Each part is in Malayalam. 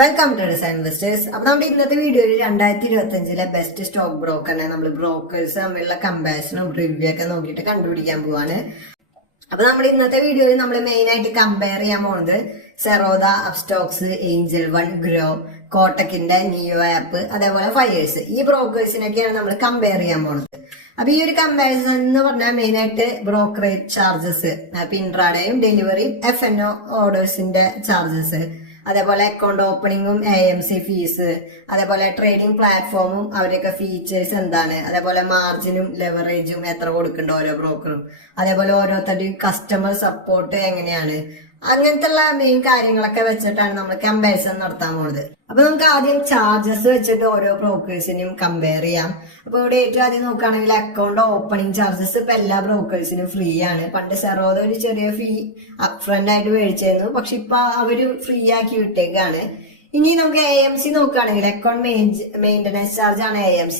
Welcome to design investors. അപ്പൊ നമ്മുടെ ഇന്നത്തെ വീഡിയോയിൽ 2025 ബെസ്റ്റ് സ്റ്റോക്ക് ബ്രോക്കറിനെ നമ്മൾ ബ്രോക്കേഴ്സ് തമ്മിലുള്ള കമ്പാരിസണും റിവ്യൂ ഒക്കെ നോക്കിയിട്ട് കണ്ടുപിടിക്കാൻ പോവാണ്. അപ്പൊ നമ്മുടെ ഇന്നത്തെ വീഡിയോയിൽ നമ്മൾ മെയിൻ ആയിട്ട് കമ്പയർ ചെയ്യാൻ പോകുന്നത് Zerodha, Upstox, Angel One, Groww, കോട്ടക്കിന്റെ നിയോ ആപ്പ്, അതേപോലെ ഫയേഴ്സ്. ഈ ബ്രോക്കേഴ്സിനൊക്കെയാണ് നമ്മൾ കമ്പയർ ചെയ്യാൻ പോകുന്നത്. അപ്പൊ ഈ ഒരു കമ്പാരിസൺ എന്ന് പറഞ്ഞാൽ മെയിൻ ആയിട്ട് ബ്രോക്കറേജ് ചാർജസ്, ഇൻട്രാഡേയും ഡെലിവറിയും FNO ഓർഡേഴ്സിന്റെ ചാർജസ്, അതേപോലെ അക്കൗണ്ട് ഓപ്പണിങ്ങും AMC ഫീസ്, അതേപോലെ ട്രേഡിംഗ് പ്ലാറ്റ്ഫോമും അവരൊക്കെ ഫീച്ചേഴ്സ് എന്താണ്, അതേപോലെ മാർജിനും ലെവറേജും എത്ര കൊടുക്കുന്നുണ്ട് ഓരോ ബ്രോക്കറും, അതേപോലെ ഓരോരുത്തരുടെയും കസ്റ്റമർ സപ്പോർട്ട് എങ്ങനെയാണ്, അങ്ങനത്തെ ഉള്ള മെയിൻ കാര്യങ്ങളൊക്കെ വെച്ചിട്ടാണ് നമ്മൾ കമ്പാരിസൺ നടത്താൻ പോകുന്നത്. അപ്പൊ നമുക്ക് ആദ്യം ചാർജസ് വെച്ചിട്ട് ഓരോ ബ്രോക്കേഴ്സിനും കമ്പയർ ചെയ്യാം. അപ്പൊ ഇവിടെ ഏറ്റവും ആദ്യം നോക്കുകയാണെങ്കിൽ അക്കൗണ്ട് ഓപ്പണിംഗ് ചാർജസ് ഇപ്പൊ എല്ലാ ബ്രോക്കേഴ്സിനും ഫ്രീ ആണ്. പണ്ട് സെറോദ ഒരു ചെറിയ ഫീ അപ്ഫ്രണ്ട് ആയിട്ട് മേടിച്ചിരുന്നു, പക്ഷെ ഇപ്പൊ അവര് ഫ്രീ ആക്കി വിട്ടേക്കാണ്. ഇനി നമുക്ക് AMC നോക്കുകയാണെങ്കിൽ അക്കൗണ്ട് മെയിന്റനൻസ് ചാർജ് ആണ് AMC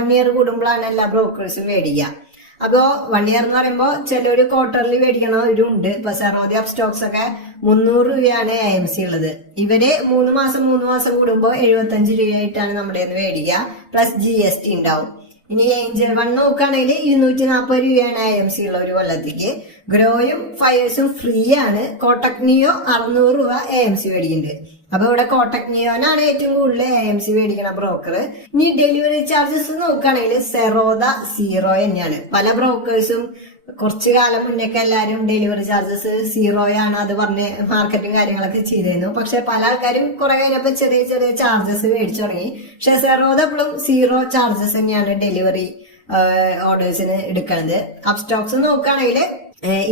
1 ഇയർ കൂടുമ്പോഴാണ് എല്ലാ ബ്രോക്കേഴ്സും മേടിക്കുക. അപ്പോ 1 ഇയർ എന്ന് പറയുമ്പോ ചിലര് ക്വാർട്ടർലി മേടിക്കണവരുണ്ട്. ഇപ്പൊ സെറോദ, അപ്സ്റ്റോക്സ് ഒക്കെ 300 രൂപയാണ് AMC ഉള്ളത്. ഇവര് 3 മാസം കൂടുമ്പോ 75 രൂപയായിട്ടാണ് നമ്മുടെ മേടിക്കുക, പ്ലസ് GST ഉണ്ടാവും. ഇനി ഏഞ്ചൽ വൺ നോക്കുകയാണെങ്കിൽ 240 രൂപയാണ് AMC ഉള്ള ഒരു കൊല്ലത്തേക്ക്. ഗ്രോയും ഫയേഴ്സും ഫ്രീ ആണ്. കോട്ടക് നിയോ 600 രൂപ AMC മേടിക്കുന്നുണ്ട്. അപ്പൊ ഇവിടെ കോട്ടക് നിയോനാണ് ഏറ്റവും കൂടുതൽ AMC മേടിക്കണ ബ്രോക്കർ. ഇനി ഡെലിവറി ചാർജസ് നോക്കുകയാണെങ്കിൽ സെറോദ 0 തന്നെയാണ്. പല ബ്രോക്കേഴ്സും കുറച്ചു കാലം മുന്നേക്ക് എല്ലാരും ഡെലിവറി ചാർജസ് 0 ആണ് അത് പറഞ്ഞ് മാർക്കറ്റും കാര്യങ്ങളൊക്കെ ചെയ്തിരുന്നു. പക്ഷെ പല ആൾക്കാരും കുറെ കഴിഞ്ഞപ്പോ ചെറിയ ചെറിയ ചാർജസ് മേടിച്ചു തുടങ്ങി. പക്ഷെ സെറോദ എപ്പോഴും 0 ചാർജസ് തന്നെയാണ് ഡെലിവറി ഓർഡേഴ്സിന് എടുക്കുന്നത്. അപ്സ്റ്റോക്സ് നോക്കുകയാണെങ്കിൽ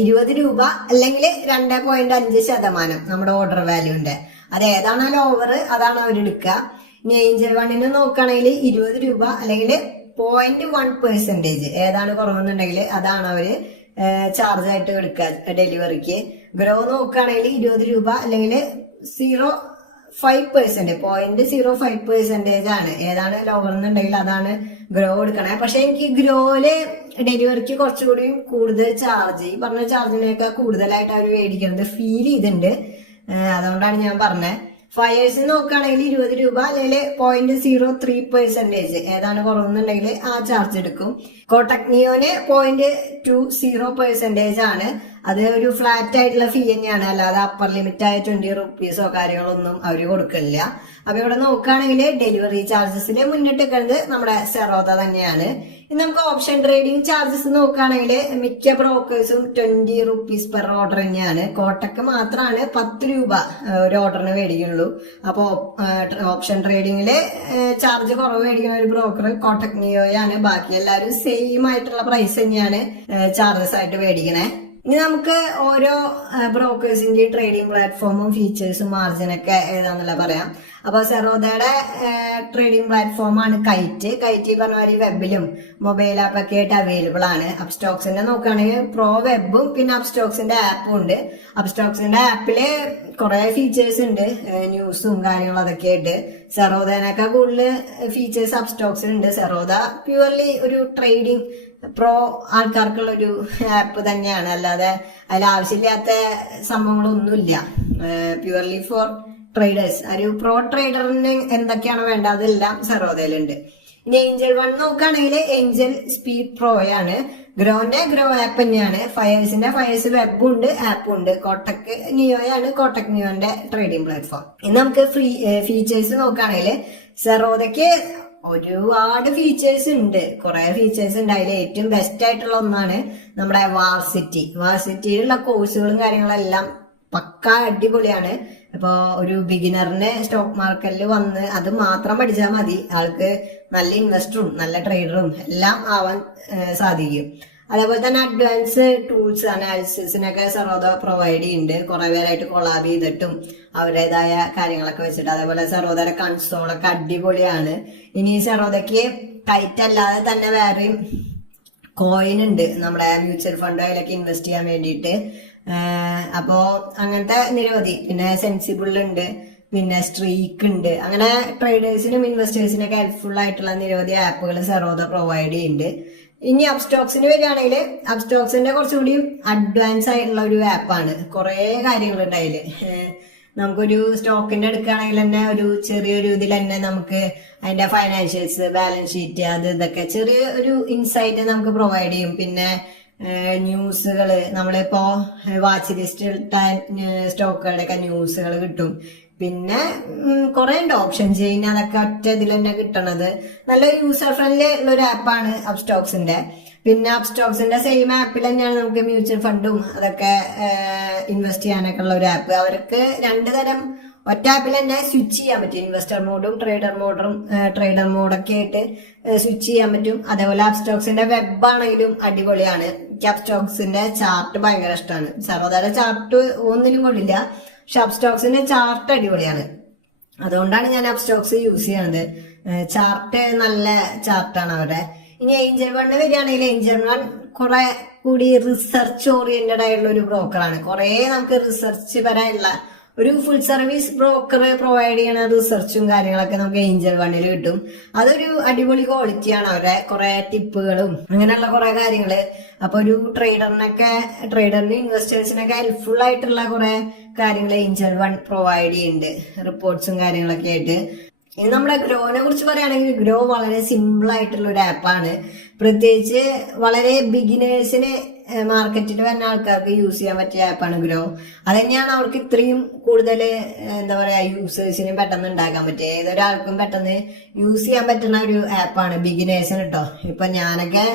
20 രൂപ അല്ലെങ്കിൽ 2.5% നമ്മുടെ ഓർഡർ വാല്യൂന്റെ, അത് ഏതാണോ ലോവർ അതാണ് അവരെടുക്കുക. ഇനി ഏഞ്ചൽ വണ്ണിന് നോക്കുകയാണെങ്കിൽ 20 രൂപ അല്ലെങ്കിൽ 0.1% ഏതാണ് കുറവെന്നുണ്ടെങ്കിൽ അതാണ് അവര് ചാർജ് ആയിട്ട് എടുക്കുക ഡെലിവറിക്ക്. ഗ്രോ നോക്കുകയാണെങ്കിൽ 20 രൂപ അല്ലെങ്കിൽ 0.05% ആണ്, ഏതാണ് ലോവർ എന്നുണ്ടെങ്കിൽ അതാണ് ഗ്രോ എടുക്കണേ. പക്ഷെ എനിക്ക് ഗ്രോയില് ഡെലിവറിക്ക് കുറച്ചുകൂടി കൂടുതൽ ചാർജ്, ഈ പറഞ്ഞ ചാർജിനേക്കാൾ കൂടുതലായിട്ട് അവർ മേടിക്കുന്നത് ഫീൽ ചെയ്തിട്ടുണ്ട്. അതുകൊണ്ടാണ് ഞാൻ പറഞ്ഞത്. ഫയേഴ്സ് നോക്കുകയാണെങ്കിൽ 20 രൂപ അല്ലെങ്കിൽ 0.03% ഏതാണ് കുറവെന്നുണ്ടെങ്കിൽ ആ ചാർജ് എടുക്കും. കോട്ടക് നിയോന് 0.20% ആണ്. അത് ഒരു ഫ്ലാറ്റ് ആയിട്ടുള്ള ഫീ തന്നെയാണ്, അല്ലാതെ അപ്പർ ലിമിറ്റ് ആയ 20 റുപ്പീസോ കാര്യങ്ങളൊന്നും അവര് കൊടുക്കില്ല. അപ്പൊ ഇവിടെ നോക്കുകയാണെങ്കിൽ ഡെലിവറി ചാർജസിൽ മുന്നിട്ടിരിക്കുന്നത് നമ്മുടെ സെറോദ തന്നെയാണ്. ഇനി നമുക്ക് ഓപ്ഷൻ ട്രേഡിംഗ് ചാർജസ് നോക്കുകയാണെങ്കിൽ മിക്ക ബ്രോക്കേഴ്സും 20 റുപ്പീസ് പെർ ഓർഡർ തന്നെയാണ്. കോട്ടക്ക് മാത്രമാണ് 10 രൂപ ഒരു ഓർഡറിന് മേടിക്കുള്ളൂ. അപ്പോ ഓപ്ഷൻ ട്രേഡിംഗില് ചാർജ് കുറവ് മേടിക്കുന്ന ഒരു ബ്രോക്കർ കോട്ടക് നിയോയാണ്. ബാക്കി എല്ലാവരും സെയിം ആയിട്ടുള്ള പ്രൈസ് തന്നെയാണ് ചാർജസ് ആയിട്ട് മേടിക്കണേ. ഇനി നമുക്ക് ഓരോ ബ്രോക്കേഴ്സിന്റെ ട്രേഡിംഗ് പ്ലാറ്റ്ഫോമും ഫീച്ചേഴ്സും മാർജിനൊക്കെ ഏതാണെന്നുള്ള പറയാം. അപ്പൊ സെറോദയുടെ ട്രേഡിംഗ് പ്ലാറ്റ്ഫോമാണ് കൈറ്റ് പറഞ്ഞ മാതിരി വെബിലും മൊബൈൽ ആപ്പൊക്കെ ആയിട്ട് അവൈലബിൾ ആണ്. അപ്സ്റ്റോക്സിന്റെ നോക്കുകയാണെങ്കിൽ പ്രോ വെബും പിന്നെ അപ്സ്റ്റോക്സിന്റെ ആപ്പും ഉണ്ട്. അപ്സ്റ്റോക്സിന്റെ ആപ്പില് കുറെ ഫീച്ചേഴ്സ് ഉണ്ട്, ന്യൂസും കാര്യങ്ങളും അതൊക്കെ ആയിട്ട്. സെറോദനൊക്കെ കൂടുതൽ ഫീച്ചേഴ്സ് അപ്സ്റ്റോക്സിലുണ്ട്. സെറോദ പ്യുവർലി ഒരു ട്രേഡിംഗ് പ്രോ ആൾക്കാർക്കുള്ള ഒരു ആപ്പ് തന്നെയാണ്, അല്ലാതെ അതിൽ ആവശ്യമില്ലാത്ത സംഭവങ്ങളൊന്നുമില്ല. പ്യുവർലി ഫോർ ട്രേഡേഴ്സ്, ഒരു പ്രോ ട്രേഡറിന് എന്തൊക്കെയാണ് വേണ്ടത് അതെല്ലാം സെറോദയിലുണ്ട്. ഇനി ഏഞ്ചൽ വൺ നോക്കുകയാണെങ്കിൽ ഏഞ്ചൽ സ്പീഡ് പ്രോയാണ്. ഗ്രോന്റെ ഗ്രോ ആപ്പ് തന്നെയാണ്. ഫയേഴ്സിന്റെ ഫയേഴ്സ് വെബും ഉണ്ട് ആപ്പും ഉണ്ട്. കോട്ടക് നിയോയാണ് കോട്ടക് നിയോന്റെ ട്രേഡിംഗ് പ്ലാറ്റ്ഫോം. ഇനി നമുക്ക് ഫീച്ചേഴ്സ് നോക്കുകയാണെങ്കിൽ സെറോദയ്ക്ക് ഒരുപാട് ഫീച്ചേഴ്സ് ഉണ്ട്, കുറെ ഫീച്ചേഴ്സ് ഉണ്ട്. അതിൽ ഏറ്റവും ബെസ്റ്റ് ആയിട്ടുള്ള ഒന്നാണ് നമ്മുടെ വാർസിറ്റിയിലുള്ള കോഴ്സുകളും കാര്യങ്ങളെല്ലാം പക്ക അടിപൊളിയാണ്. ഇപ്പൊ ഒരു ബിഗിനറിന് സ്റ്റോക്ക് മാർക്കറ്റിൽ വന്ന് അത് മാത്രം പഠിച്ചാൽ മതി, ആൾക്ക് നല്ല ഇൻവെസ്റ്ററും നല്ല ട്രേഡറും എല്ലാം ആവാൻ സാധിക്കും. അതേപോലെ തന്നെ അഡ്വാൻസ് ടൂൾസ് അനാലിസിസിനൊക്കെ സെറോദ പ്രൊവൈഡ് ചെയ്യുന്നുണ്ട്. കുറെ പേരായിട്ട് കൊളാബ് ചെയ്തിട്ടും അവരുടേതായ കാര്യങ്ങളൊക്കെ വെച്ചിട്ട്. അതേപോലെ സെറോദയുടെ കൺസോളൊക്കെ അടിപൊളിയാണ്. ഇനി സെറോദയ്ക്ക് കൈറ്റ് അല്ലാതെ തന്നെ വേറെയും കോയിൻ ഉണ്ട്, നമ്മുടെ മ്യൂച്വൽ ഫണ്ട് അതിലൊക്കെ ഇൻവെസ്റ്റ് ചെയ്യാൻ വേണ്ടിയിട്ട്. അപ്പോ അങ്ങനത്തെ നിരവധി, പിന്നെ സെൻസിബിൾ ഉണ്ട്, പിന്നെ സ്ട്രീക്ക് ഉണ്ട്. അങ്ങനെ ട്രേഡേഴ്സിനും ഇൻവെസ്റ്റേഴ്സിനൊക്കെ ഹെൽപ്ഫുൾ ആയിട്ടുള്ള നിരവധി ആപ്പുകൾ സെറോദ പ്രൊവൈഡ് ചെയ്യുന്നുണ്ട്. ഇനി അപ്സ്റ്റോക്സിന് വരികയാണെങ്കിൽ അപ്സ്റ്റോക്സിന്റെ കുറച്ചുകൂടി അഡ്വാൻസ് ആയിട്ടുള്ള ഒരു ആപ്പാണ്. കുറെ കാര്യങ്ങളുണ്ട് അതില്. നമുക്കൊരു സ്റ്റോക്കിന്റെ എടുക്കുകയാണെങ്കിൽ തന്നെ ഒരു ചെറിയൊരു ഇതിൽ തന്നെ നമുക്ക് അതിന്റെ ഫൈനാൻഷ്യൽസ്, ബാലൻസ് ഷീറ്റ്, അത് ഇതൊക്കെ ചെറിയ ഒരു ഇൻസൈറ്റ് നമുക്ക് പ്രൊവൈഡ് ചെയ്യും. പിന്നെ ന്യൂസുകള്, നമ്മളിപ്പോ വാച്ച് ലിസ്റ്റ് സ്റ്റോക്കുകളുടെ ഒക്കെ ന്യൂസുകൾ കിട്ടും. പിന്നെ കുറെ ഉണ്ട് ഓപ്ഷൻ ചെയിൻ, അതൊക്കെ ഒറ്റ ഇതിൽ തന്നെ കിട്ടണത്. നല്ല യൂസർ ഫ്രണ്ട്ലി ഉള്ള ഒരു ആപ്പാണ് അപ്സ്റ്റോക്സിന്റെ. പിന്നെ അപ്സ്റ്റോക്സിന്റെ സെയിം ആപ്പിൽ തന്നെയാണ് നമുക്ക് മ്യൂച്വൽ ഫണ്ടും അതൊക്കെ ഇൻവെസ്റ്റ് ചെയ്യാനൊക്കെ ഉള്ള ഒരു ആപ്പ്. അവർക്ക് 2 തരം ഒറ്റ ആപ്പിൽ തന്നെ സ്വിച്ച് ചെയ്യാൻ പറ്റും. ഇൻവെസ്റ്റർ മോഡും ട്രേഡർ മോഡൊക്കെ ആയിട്ട് സ്വിച്ച് ചെയ്യാൻ പറ്റും. അതേപോലെ അപ്സ്റ്റോക്സിന്റെ വെബ് ആണെങ്കിലും അടിപൊളിയാണ്. എനിക്ക് അപ്സ്റ്റോക്സിന്റെ ചാർട്ട് ഭയങ്കര ഇഷ്ടമാണ്. സർവ്വതാര ചാർട്ട് ഒന്നിനും കൊള്ളില്ല, പക്ഷെ അപ്സ്റ്റോക്സിന്റെ ചാർട്ട് അടിപൊളിയാണ്. അതുകൊണ്ടാണ് ഞാൻ അപ്സ്റ്റോക്സ് യൂസ് ചെയ്യണത്. ചാർട്ട് നല്ല ചാർട്ടാണ് അവരുടെ. ഇനി ഏഞ്ചൽ വണ്ണ് വരികയാണെങ്കിൽ ഏഞ്ചൽ വൺ കുറെ കൂടി റിസർച്ച് ഓറിയന്റഡ് ആയിട്ടുള്ള ഒരു ബ്രോക്കറാണ്. കുറെ നമുക്ക് റിസർച്ച് വരാനുള്ള ഒരു ഫുൾ സർവീസ് ബ്രോക്കർ പ്രൊവൈഡ് ചെയ്യണ റിസർച്ചും കാര്യങ്ങളൊക്കെ നമുക്ക് ഏഞ്ചൽ വണ്ണിൽ കിട്ടും. അതൊരു അടിപൊളി ക്വാളിറ്റിയാണ് അവരുടെ. കുറെ ടിപ്പുകളും അങ്ങനെയുള്ള കുറെ കാര്യങ്ങള്. അപ്പൊ ഒരു ട്രേഡറിന് ഇൻവെസ്റ്റേഴ്സിനൊക്കെ ഹെൽപ്ഫുൾ ആയിട്ടുള്ള കുറെ കാര്യങ്ങൾ ഏഞ്ചൽ വൺ പ്രൊവൈഡ് ചെയ്യുന്നുണ്ട്, റിപ്പോർട്ട്സും കാര്യങ്ങളൊക്കെ ആയിട്ട്. ഇനി നമ്മുടെ ഗ്രോനെ കുറിച്ച് പറയുകയാണെങ്കിൽ ഗ്രോ വളരെ സിമ്പിൾ ആയിട്ടുള്ള ഒരു ആപ്പാണ്. പ്രത്യേകിച്ച് വളരെ ബിഗിനേഴ്സിന് മാർക്കറ്റിൽ വരുന്ന ആൾക്കാർക്ക് യൂസ് ചെയ്യാൻ പറ്റിയ ആപ്പാണ് ഗ്രോ. അത് തന്നെയാണ് അവർക്ക് ഇത്രയും കൂടുതൽ എന്താ പറയാ യൂസേഴ്സിനും പെട്ടെന്ന് ഉണ്ടാക്കാൻ പറ്റുക. ഏതൊരാൾക്കും പെട്ടെന്ന് യൂസ് ചെയ്യാൻ പറ്റുന്ന ഒരു ആപ്പാണ് ബിഗിനേഴ്സിന് കേട്ടോ. ഇപ്പൊ ഞാനൊക്കെ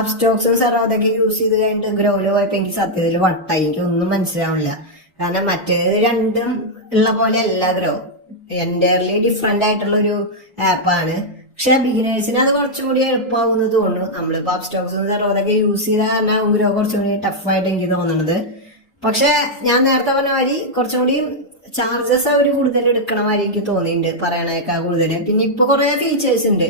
അപ്സ്റ്റോക്സും സെറോദൊക്കെ യൂസ് ചെയ്ത് കഴിഞ്ഞിട്ട് ഗ്രോയില് പോയപ്പോ എനിക്ക് സത്യത്തിൽ വട്ടായി, എനിക്ക് ഒന്നും മനസ്സിലാവില്ല. കാരണം മറ്റേത് രണ്ടും ഉള്ള പോലെ അല്ല ഗ്രോ, എൻറ്റയർലി ഡിഫറെന്റ് ആയിട്ടുള്ള ഒരു ആപ്പാണ്. പക്ഷെ ബിഗിനേഴ്സിന് അത് കുറച്ചും കൂടി എളുപ്പമാവുമെന്ന് തോന്നുന്നു. നമ്മളിപ്പോ അപ്സ്റ്റോക്സും സെറോദൊക്കെ യൂസ് ചെയ്ത കാരണം ഗ്രോ കുറച്ചും കൂടി ടഫായിട്ട് എനിക്ക് തോന്നുന്നത്. പക്ഷെ ഞാൻ നേരത്തെ പറഞ്ഞ മാതിരി കുറച്ചും കൂടി ചാർജസ് അവർ കൂടുതൽ എടുക്കണ മാതിരി എനിക്ക് തോന്നിയിട്ടുണ്ട്, പറയണേക്കാ കൂടുതൽ. പിന്നെ ഇപ്പൊ കുറെ ഫീച്ചേഴ്സ് ഉണ്ട്.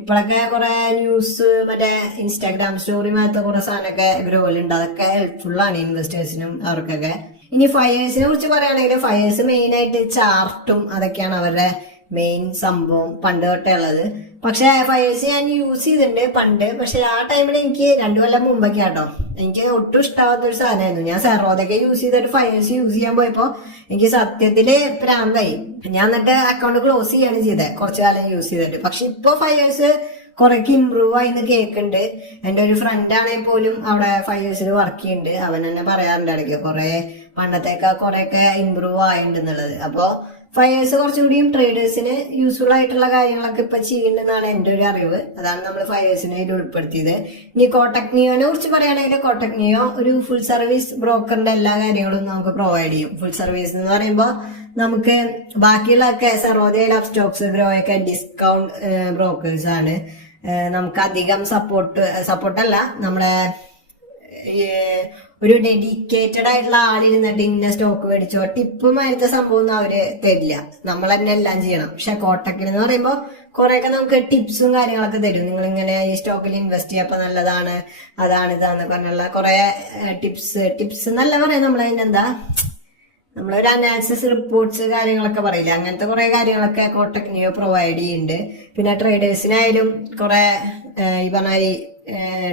ഇപ്പോഴൊക്കെ കുറെ ന്യൂസ്, മറ്റേ ഇൻസ്റ്റാഗ്രാം സ്റ്റോറി മാറ്റ കുറെ സാധനമൊക്കെ ഗ്രോയിലുണ്ട്. അതൊക്കെ ഹെൽപ്ഫുൾ ആണ് ഇൻവെസ്റ്റേഴ്സിനും അവർക്കൊക്കെ. ഇനി ഫയേഴ്സിനെ കുറിച്ച് പറയുകയാണെങ്കിൽ ഫയേഴ്സ് മെയിൻ ആയിട്ട് ചാർട്ടും അതൊക്കെയാണ് അവരുടെ മെയിൻ സംഭവം പണ്ട് തൊട്ടേ ഉള്ളത്. പക്ഷെ ഫയേഴ്സ് ഞാൻ യൂസ് ചെയ്തിട്ടുണ്ട് പണ്ട്. പക്ഷെ ആ ടൈമിൽ എനിക്ക് 2 കൊല്ലം മുമ്പൊക്കെ ആട്ടോ എനിക്ക് ഒട്ടും ഇഷ്ടാവാത്ത ഒരു സാധനമായിരുന്നു. ഞാൻ സെറോദൊക്കെ യൂസ് ചെയ്തിട്ട് ഫയേഴ്സ് യൂസ് ചെയ്യാൻ പോയപ്പോ എനിക്ക് സത്യത്തില് പ്രാന്തായി. ഞാൻ എന്നിട്ട് അക്കൗണ്ട് ക്ലോസ് ചെയ്യാണ് ചെയ്തത് കുറച്ചു കാലം യൂസ് ചെയ്തിട്ട്. പക്ഷെ ഇപ്പൊ ഫയേഴ്സ് കുറെയൊക്കെ ഇമ്പ്രൂവ് ആയിന്ന് കേൾക്കുന്നുണ്ട്. എന്റെ ഒരു ഫ്രണ്ട് ആണെങ്കിൽ പോലും അവിടെ ഫയേഴ്സിൽ വർക്ക് ചെയ്യുന്നുണ്ട്. അവൻ തന്നെ പറയാറുണ്ട് ഇടയ്ക്ക് കുറെ പണ്ടത്തേക്കാ കുറെയൊക്കെ ഇമ്പ്രൂവ് ആയിട്ടുണ്ടെന്നുള്ളത്. അപ്പൊ ഫയേഴ്സ് കുറച്ചും കൂടിയും ട്രേഡേഴ്സിന് യൂസ്ഫുൾ ആയിട്ടുള്ള കാര്യങ്ങളൊക്കെ ഇപ്പൊ ചെയ്യുന്നുണ്ടെന്നാണ് എന്റെ ഒരു അറിവ്. അതാണ് നമ്മൾ ഫയേഴ്സിനെ ഇതിൽ ഉൾപ്പെടുത്തിയത്. ഇനി കോട്ടക് നിയോനെ കുറിച്ച് പറയുകയാണെങ്കിൽ കോട്ടക് നിയോ ഒരു ഫുൾ സർവീസ് ബ്രോക്കറിന്റെ എല്ലാ കാര്യങ്ങളും നമുക്ക് പ്രൊവൈഡ് ചെയ്യും. ഫുൾ സർവീസ് എന്ന് പറയുമ്പോൾ നമുക്ക് ബാക്കിയുള്ളതൊക്കെ സെറോദ, അപ്സ്റ്റോക്സ്, ഗ്രോയൊക്കെ ഡിസ്കൗണ്ട് ബ്രോക്കേഴ്സ് ആണ്. നമുക്ക് അധികം സപ്പോർട്ടല്ല, നമ്മളെ ഒരു ഡെഡിക്കേറ്റഡ് ആയിട്ടുള്ള ആളിരുന്നിട്ട് ഇന്ന സ്റ്റോക്ക് മേടിച്ചോ ടിപ്പും അതിലത്തെ സംഭവം ഒന്നും അവര് തരില്ല, നമ്മൾ തന്നെ എല്ലാം ചെയ്യണം. പക്ഷെ കോട്ടക്കിൽ എന്ന് പറയുമ്പോൾ കുറെയൊക്കെ നമുക്ക് ടിപ്സും കാര്യങ്ങളൊക്കെ തരും. നിങ്ങൾ ഇങ്ങനെ ഈ സ്റ്റോക്കിൽ ഇൻവെസ്റ്റ് ചെയ്യാൻ നല്ലതാണ്, അതാണ് ഇതാന്ന് പറഞ്ഞുള്ള കുറെ ടിപ്സ് എന്നല്ല പറയാം, നമ്മളതിനെന്താ നമ്മളൊരു അനാലിസിസ് റിപ്പോർട്ട്സ് കാര്യങ്ങളൊക്കെ പറയില്ല, അങ്ങനത്തെ കുറെ കാര്യങ്ങളൊക്കെ കോട്ടക് നിയോ പ്രൊവൈഡ് ചെയ്യുന്നുണ്ട്. പിന്നെ ട്രേഡേഴ്സിനായാലും കുറെ ഈ പറഞ്ഞ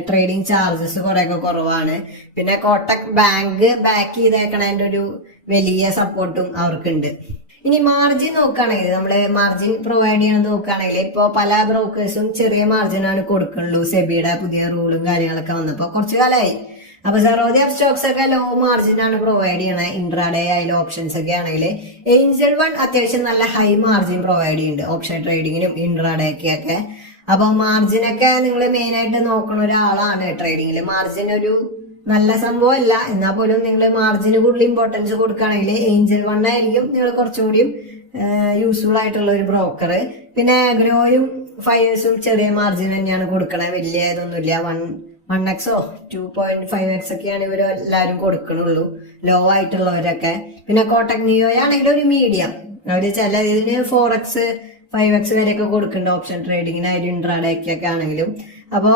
ട്രേഡിംഗ് ചാർജസ് കുറെയൊക്കെ കുറവാണ്. പിന്നെ കോട്ടക് ബാങ്ക് ബാക്ക് ചെയ്തേക്കണതിന്റെ ഒരു വലിയ സപ്പോർട്ടും അവർക്കുണ്ട്. ഇനി മാർജിൻ നോക്കുകയാണെങ്കിൽ, നമ്മള് മാർജിൻ പ്രൊവൈഡ് ചെയ്യണമെന്ന് നോക്കുകയാണെങ്കിൽ ഇപ്പൊ പല ബ്രോക്കേഴ്സും ചെറിയ മാർജിനാണ് കൊടുക്കുള്ളൂ. സെബിയുടെ പുതിയ റൂളും കാര്യങ്ങളൊക്കെ വന്നപ്പോ കുറച്ചു കാലമായി. അപ്പൊ സെറോദ, അപ്സ്റ്റോക്സ് ഒക്കെ ലോ മാർജിനാണ് പ്രൊവൈഡ് ചെയ്യണത്. ഇൻട്രാഡേ ആയാലും ഓപ്ഷൻസ് ഒക്കെ ആണെങ്കിൽ ഏഞ്ചൽ വൺ അത്യാവശ്യം നല്ല ഹൈ മാർജിൻ പ്രൊവൈഡ് ചെയ്യുന്നുണ്ട് ഓപ്ഷൻ ട്രേഡിങ്ങിനും ഇൻട്രാഡേക്കൊക്കെ. അപ്പൊ മാർജിനൊക്കെ നിങ്ങൾ മെയിൻ ആയിട്ട് നോക്കണ ഒരാളാണ് ട്രേഡിങ്ങിൽ. മാർജിൻ ഒരു നല്ല സംഭവമല്ല, എന്നാൽ പോലും നിങ്ങൾ മാർജിന് കൂടുതൽ ഇമ്പോർട്ടൻസ് കൊടുക്കുകയാണെങ്കിൽ ഏഞ്ചൽ വൺ ആയിരിക്കും നിങ്ങൾ കുറച്ചുകൂടിയും യൂസ്ഫുൾ ആയിട്ടുള്ള ഒരു ബ്രോക്കർ. പിന്നെ ഗ്രോയും ഫയേഴ്സും ചെറിയ മാർജിൻ തന്നെയാണ് കൊടുക്കണത്, വലിയ ഇതൊന്നുമില്ല. 1x 2.5x ഒക്കെയാണ് ഇവർ എല്ലാവരും കൊടുക്കണുള്ളൂ, ലോ ആയിട്ടുള്ളവരൊക്കെ. പിന്നെ കോട്ടക് നിയോ ആണെങ്കിൽ ഒരു മീഡിയം, അവര് ചില ഇതിന് 4x 5x വരെയൊക്കെ കൊടുക്കുന്നുണ്ട് ഓപ്ഷൻ ട്രേഡിങ്ങിനായാലും ഇൻട്രാഡേക്കൊക്കെ ആണെങ്കിലും. അപ്പോ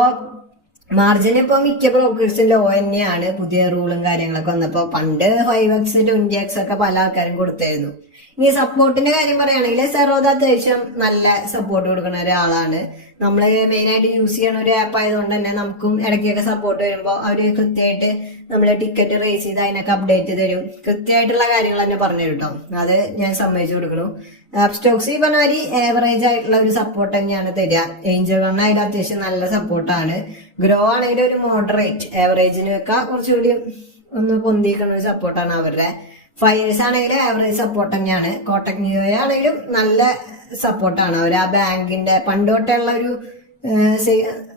മാർജിൻ ഇപ്പൊ മിക്ക ബ്രോക്കേഴ്സും ലോ തന്നെയാണ് പുതിയ റൂളും കാര്യങ്ങളൊക്കെ വന്നപ്പോ. പണ്ട് 5x 20x ഒക്കെ പല ആൾക്കാരും കൊടുത്തായിരുന്നു. ഇനി സപ്പോർട്ടിന്റെ കാര്യം പറയുകയാണെങ്കിൽ സെറോദ അത്യാവശ്യം നല്ല സപ്പോർട്ട് കൊടുക്കുന്ന ഒരാളാണ്. നമ്മള് മെയിൻ ആയിട്ട് യൂസ് ചെയ്യണ ഒരു ആപ്പ് ആയതുകൊണ്ട് തന്നെ നമുക്കും ഇടയ്ക്കൊക്കെ സപ്പോർട്ട് വരുമ്പോൾ അവര് കൃത്യമായിട്ട് നമ്മളെ ടിക്കറ്റ് റേസ് ചെയ്ത് അതിനൊക്കെ അപ്ഡേറ്റ് തരും. കൃത്യമായിട്ടുള്ള കാര്യങ്ങൾ തന്നെ പറഞ്ഞു കേട്ടോ, അത് ഞാൻ സമ്മതിച്ചു കൊടുക്കണു. അപ്സ്റ്റോക്സ് ഈ പറഞ്ഞ മാതിരി ഏവറേജ് ആയിട്ടുള്ള ഒരു സപ്പോർട്ട് തന്നെയാണ് തരിക. ഏഞ്ചൽ വൺ ആയാലും അത്യാവശ്യം നല്ല സപ്പോർട്ടാണ്. ഗ്രോ ആണെങ്കിൽ ഒരു മോഡറേറ്റ് ഏവറേജിനൊക്കെ കുറച്ചുകൂടി ഒന്ന് പൊന്തിക്കുന്ന ഒരു സപ്പോർട്ടാണ് അവരുടെ. ഫയേഴ്സ് ആണെങ്കിൽ ആവറേജ് സപ്പോർട്ട് തന്നെയാണ്. കോട്ടക് നിയോ ആണെങ്കിലും നല്ല സപ്പോർട്ടാണ്. അവർ ആ ബാങ്കിന്റെ പണ്ടോട്ടുള്ള ഒരു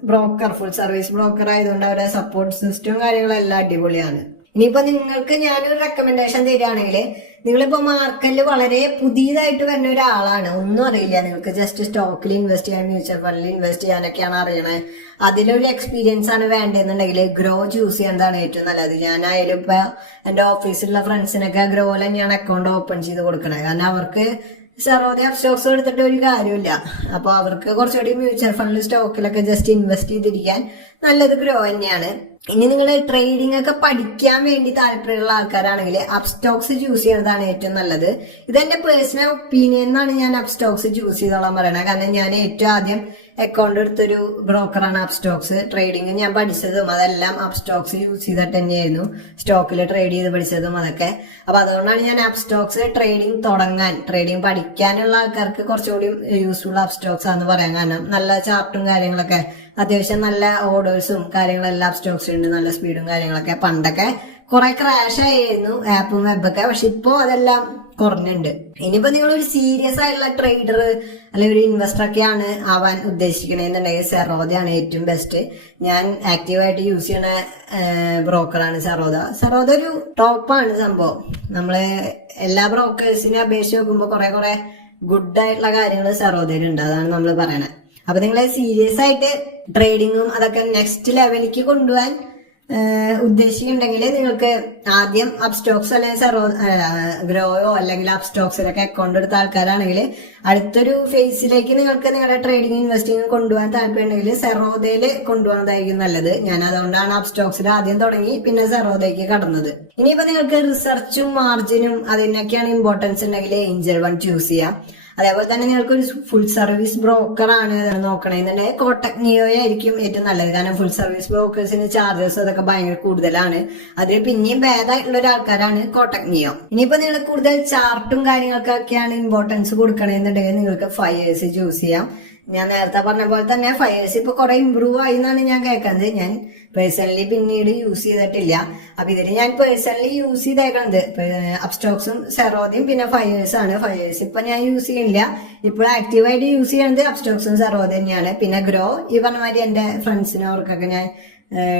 ബ്രോക്കർ, ഫുൾ സർവീസ് ബ്രോക്കർ ആയതുകൊണ്ട് അവരുടെ സപ്പോർട്ട് സിസ്റ്റവും കാര്യങ്ങളെല്ലാം അടിപൊളിയാണ്. ഇനിയിപ്പോ നിങ്ങൾക്ക് ഞാനൊരു റെക്കമെൻഡേഷൻ തരികയാണെങ്കിൽ, നിങ്ങളിപ്പോ മാർക്കറ്റിൽ വളരെ പുതിയതായിട്ട് വരുന്ന ഒരാളാണ്, ഒന്നും അറിയില്ല, നിങ്ങൾക്ക് ജസ്റ്റ് സ്റ്റോക്കിൽ ഇൻവെസ്റ്റ് ചെയ്യാൻ, മ്യൂച്വൽ ഫണ്ടിൽ ഇൻവെസ്റ്റ് ചെയ്യാനൊക്കെയാണ് അറിയണേ, അതിലൊരു എക്സ്പീരിയൻസ് ആണ് വേണ്ടതെന്നുണ്ടെങ്കിൽ ഗ്രോ ചൂസ് ചെയ്യുന്നതാണ് ഏറ്റവും നല്ലത്. ഞാനായാലും ഇപ്പൊ എന്റെ ഓഫീസിലുള്ള ഫ്രണ്ട്സിനൊക്കെ ഗ്രോയിൽ തന്നെയാണ് അക്കൗണ്ട് ഓപ്പൺ ചെയ്ത് കൊടുക്കണത്. കാരണം അവർക്ക് സെറോദ സ്റ്റോക്സ് എടുത്തിട്ട് ഒരു കാര്യമില്ല. അപ്പൊ അവർക്ക് കുറച്ചുകൂടി മ്യൂച്വൽ ഫണ്ടിൽ സ്റ്റോക്കിലൊക്കെ ജസ്റ്റ് ഇൻവെസ്റ്റ് ചെയ്തിരിക്കാൻ നല്ലത് ഗ്രോ തന്നെയാണ്. ഇനി നിങ്ങൾ ട്രേഡിംഗ് ഒക്കെ പഠിക്കാൻ വേണ്ടി താല്പര്യമുള്ള ആൾക്കാരാണെങ്കിൽ അപ്സ്റ്റോക്സ് ചൂസ് ചെയ്യുന്നതാണ് ഏറ്റവും നല്ലത്. ഇതെന്റെ പേഴ്സണൽ ഒപ്പീനിയൻ എന്നാണ് ഞാൻ അപ്സ്റ്റോക്സ് ചൂസ് ചെയ്തോളാൻ പറയണത്. കാരണം ഞാൻ ഏറ്റവും ആദ്യം അക്കൗണ്ട് എടുത്തൊരു ബ്രോക്കറാണ് അപ്സ്റ്റോക്സ്. ട്രേഡിംഗ് ഞാൻ പഠിച്ചതും അതെല്ലാം അപ്സ്റ്റോക്സ് യൂസ് ചെയ്തിട്ട് തന്നെയായിരുന്നു. സ്റ്റോക്കിൽ ട്രേഡ് ചെയ്ത് പഠിച്ചതും അതൊക്കെ. അപ്പൊ അതുകൊണ്ടാണ് ഞാൻ അപ്സ്റ്റോക്സ് ട്രേഡിംഗ് പഠിക്കാനുള്ള ആൾക്കാർക്ക് കുറച്ചുകൂടി യൂസ്ഫുൾ അപ്സ്റ്റോക്സ് ആണെന്ന് പറയാൻ കാരണം നല്ല ചാർട്ടും കാര്യങ്ങളൊക്കെ, അത്യാവശ്യം നല്ല ഓർഡേഴ്സും കാര്യങ്ങളെല്ലാം അപ്സ്റ്റോക്സ് ഉണ്ട്, നല്ല സ്പീഡും കാര്യങ്ങളൊക്കെ. പണ്ടൊക്കെ കുറെ ക്രാഷ് ആയിരുന്നു ആപ്പും വെബൊക്കെ, പക്ഷെ ഇപ്പോ അതെല്ലാം കുറഞ്ഞുണ്ട്. ഇനിയിപ്പോ നിങ്ങൾ ഒരു സീരിയസ് ആയിട്ടുള്ള ട്രേഡർ അല്ലെങ്കിൽ ഒരു ഇൻവെസ്റ്റർ ഒക്കെയാണ് ആവാൻ ഉദ്ദേശിക്കണെന്നുണ്ടെങ്കിൽ സെറോദയാണ് ഏറ്റവും ബെസ്റ്റ്. ഞാൻ ആക്റ്റീവായിട്ട് യൂസ് ചെയ്യണ ബ്രോക്കറാണ് സെറോദ ഒരു ടോപ്പാണ് സംഭവം. നമ്മള് എല്ലാ ബ്രോക്കേഴ്സിനെ അപേക്ഷിച്ച് നോക്കുമ്പോ കുറെ ഗുഡ് ആയിട്ടുള്ള കാര്യങ്ങൾ സെറോദയിലുണ്ട്, അതാണ് നമ്മൾ പറയണത്. അപ്പൊ നിങ്ങൾ സീരിയസ് ആയിട്ട് ട്രേഡിങ്ങും അതൊക്കെ നെക്സ്റ്റ് ലെവലിലേക്ക് കൊണ്ടുപോകാൻ ഉദ്ദേശിക്കുന്നുണ്ടെങ്കിൽ നിങ്ങൾക്ക് ആദ്യം അപ്സ്റ്റോക്സ് അല്ലെങ്കിൽ ഗ്രോയോ അല്ലെങ്കിൽ അപ്സ്റ്റോക്സിലൊക്കെ അക്കൗണ്ട് എടുത്ത ആൾക്കാരാണെങ്കിൽ അടുത്തൊരു ഫേസിലേക്ക് നിങ്ങൾക്ക് നിങ്ങളുടെ ട്രേഡിംഗ് ഇൻവെസ്റ്റിംഗ് കൊണ്ടുപോകാൻ താല്പര്യമുണ്ടെങ്കിൽ സെറോദയിൽ കൊണ്ടുപോകുന്നതായിരിക്കും നല്ലത്. ഞാൻ അതുകൊണ്ടാണ് അപ്സ്റ്റോക്സിൽ ആദ്യം തുടങ്ങി പിന്നെ സെറോദയ്ക്ക് കടന്നത്. ഇനിയിപ്പോ നിങ്ങൾക്ക് റിസർച്ചും മാർജിനും അതിനൊക്കെയാണ് ഇമ്പോർട്ടൻസ് ഉണ്ടെങ്കിൽ ഏഞ്ചൽ വൺ ചൂസ് ചെയ്യാം. അതേപോലെ തന്നെ നിങ്ങൾക്ക് ഒരു ഫുൾ സർവീസ് ബ്രോക്കറാണ് നോക്കണമെന്നുണ്ടെങ്കിൽ കോട്ടക് നിയോ ആയിരിക്കും ഏറ്റവും നല്ലത്. കാരണം ഫുൾ സർവീസ് ബ്രോക്കേഴ്സിന് ചാർജസ് അതൊക്കെ ഭയങ്കര കൂടുതലാണ്. അതിൽ പിന്നെയും ഭേദമായിട്ടുള്ള ഒരാൾക്കാരാണ് കോട്ടക് നിയോ. ഇനിയിപ്പോ നിങ്ങൾ കൂടുതൽ ചാർട്ടും കാര്യങ്ങൾക്കൊക്കെയാണ് ഇമ്പോർട്ടൻസ് കൊടുക്കണമെന്നുണ്ടെങ്കിൽ നിങ്ങൾക്ക് ഫയേഴ്സ് ചൂസ് ചെയ്യാം. ഞാൻ നേരത്തെ പറഞ്ഞ പോലെ തന്നെ ഫയേഴ്സ് ഇപ്പൊ കുറെ ഇമ്പ്രൂവ് ആയി എന്നാണ് ഞാൻ കേൾക്കുന്നത്. ഞാൻ പേഴ്സണലി പിന്നീട് യൂസ് ചെയ്തിട്ടില്ല. അപ്പൊ ഇതിന് ഞാൻ പേഴ്സണലി യൂസ് ചെയ്തേക്കണത് അപ്സ്റ്റോക്സും സെറോദയും പിന്നെ ഫയേഴ്സ് ആണ്. ഫയേഴ്സ് ഇപ്പൊ ഞാൻ യൂസ് ചെയ്യുന്നില്ല. ഇപ്പോൾ ആക്റ്റീവായിട്ട് യൂസ് ചെയ്യുന്നത് അപ്സ്റ്റോക്സും സെറോദ തന്നെയാണ്. പിന്നെ ഗ്രോ ഈ പറഞ്ഞ മാതിരി എന്റെ ഫ്രണ്ട്സിനും അവർക്കൊക്കെ ഞാൻ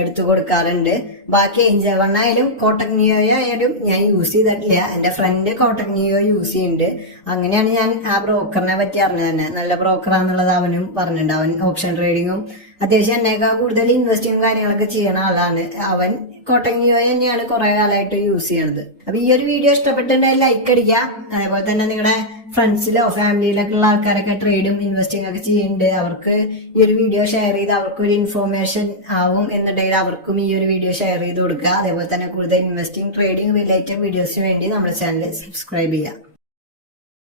എടുത്തു കൊടുക്കാറുണ്ട്. ബാക്കി ഏഞ്ചൽ വൺ ആയാലും കോട്ടക് നിയോ ആയാലും ഞാൻ യൂസ് ചെയ്തിട്ടില്ല. എന്റെ ഫ്രണ്ട് കോട്ടക് നിയോ യൂസ് ചെയ്യുന്നുണ്ട്. അങ്ങനെയാണ് ഞാൻ ആ ബ്രോക്കറിനെ പറ്റി അറിഞ്ഞത് തന്നെ. നല്ല ബ്രോക്കറാന്നുള്ളത് അവനും പറഞ്ഞിട്ടുണ്ട്. അവൻ ഓപ്ഷൻ ട്രേഡിങ്ങും അത്യാവശ്യം എന്നേക്കാൾ കൂടുതൽ ഇൻവെസ്റ്റിംഗ് കാര്യങ്ങളൊക്കെ ചെയ്യണ ആളാണ്. അവൻ കോട്ടക് നിയോ തന്നെയാണ് കുറെ കാലമായിട്ട് യൂസ് ചെയ്യണത്. അപ്പൊ ഈ ഒരു വീഡിയോ ഇഷ്ടപ്പെട്ടിട്ടുണ്ടെങ്കിൽ ലൈക്ക് അടിക്കുക. അതേപോലെ തന്നെ നിങ്ങളുടെ ഫ്രണ്ട്സിലോ ഫാമിലിയിലൊക്കെ ഉള്ള ആൾക്കാരൊക്കെ ട്രേഡും ഇൻവെസ്റ്റിംഗ് ഒക്കെ ചെയ്യുന്നുണ്ട്. അവർക്ക് ഈ ഒരു വീഡിയോ ഷെയർ ചെയ്ത് അവർക്കൊരു ഇൻഫോർമേഷൻ ആവും എന്നുണ്ടെങ്കിൽ അവർക്കും ഈ ഒരു വീഡിയോ ഷെയർ ചെയ്ത് കൊടുക്കുക. അതേപോലെ തന്നെ കൂടുതൽ ഇൻവെസ്റ്റിംഗ് ട്രേഡിംഗ് റിലേറ്റഡ് വീഡിയോസിന് വേണ്ടി നമ്മുടെ ചാനൽ സബ്സ്ക്രൈബ് ചെയ്യുക.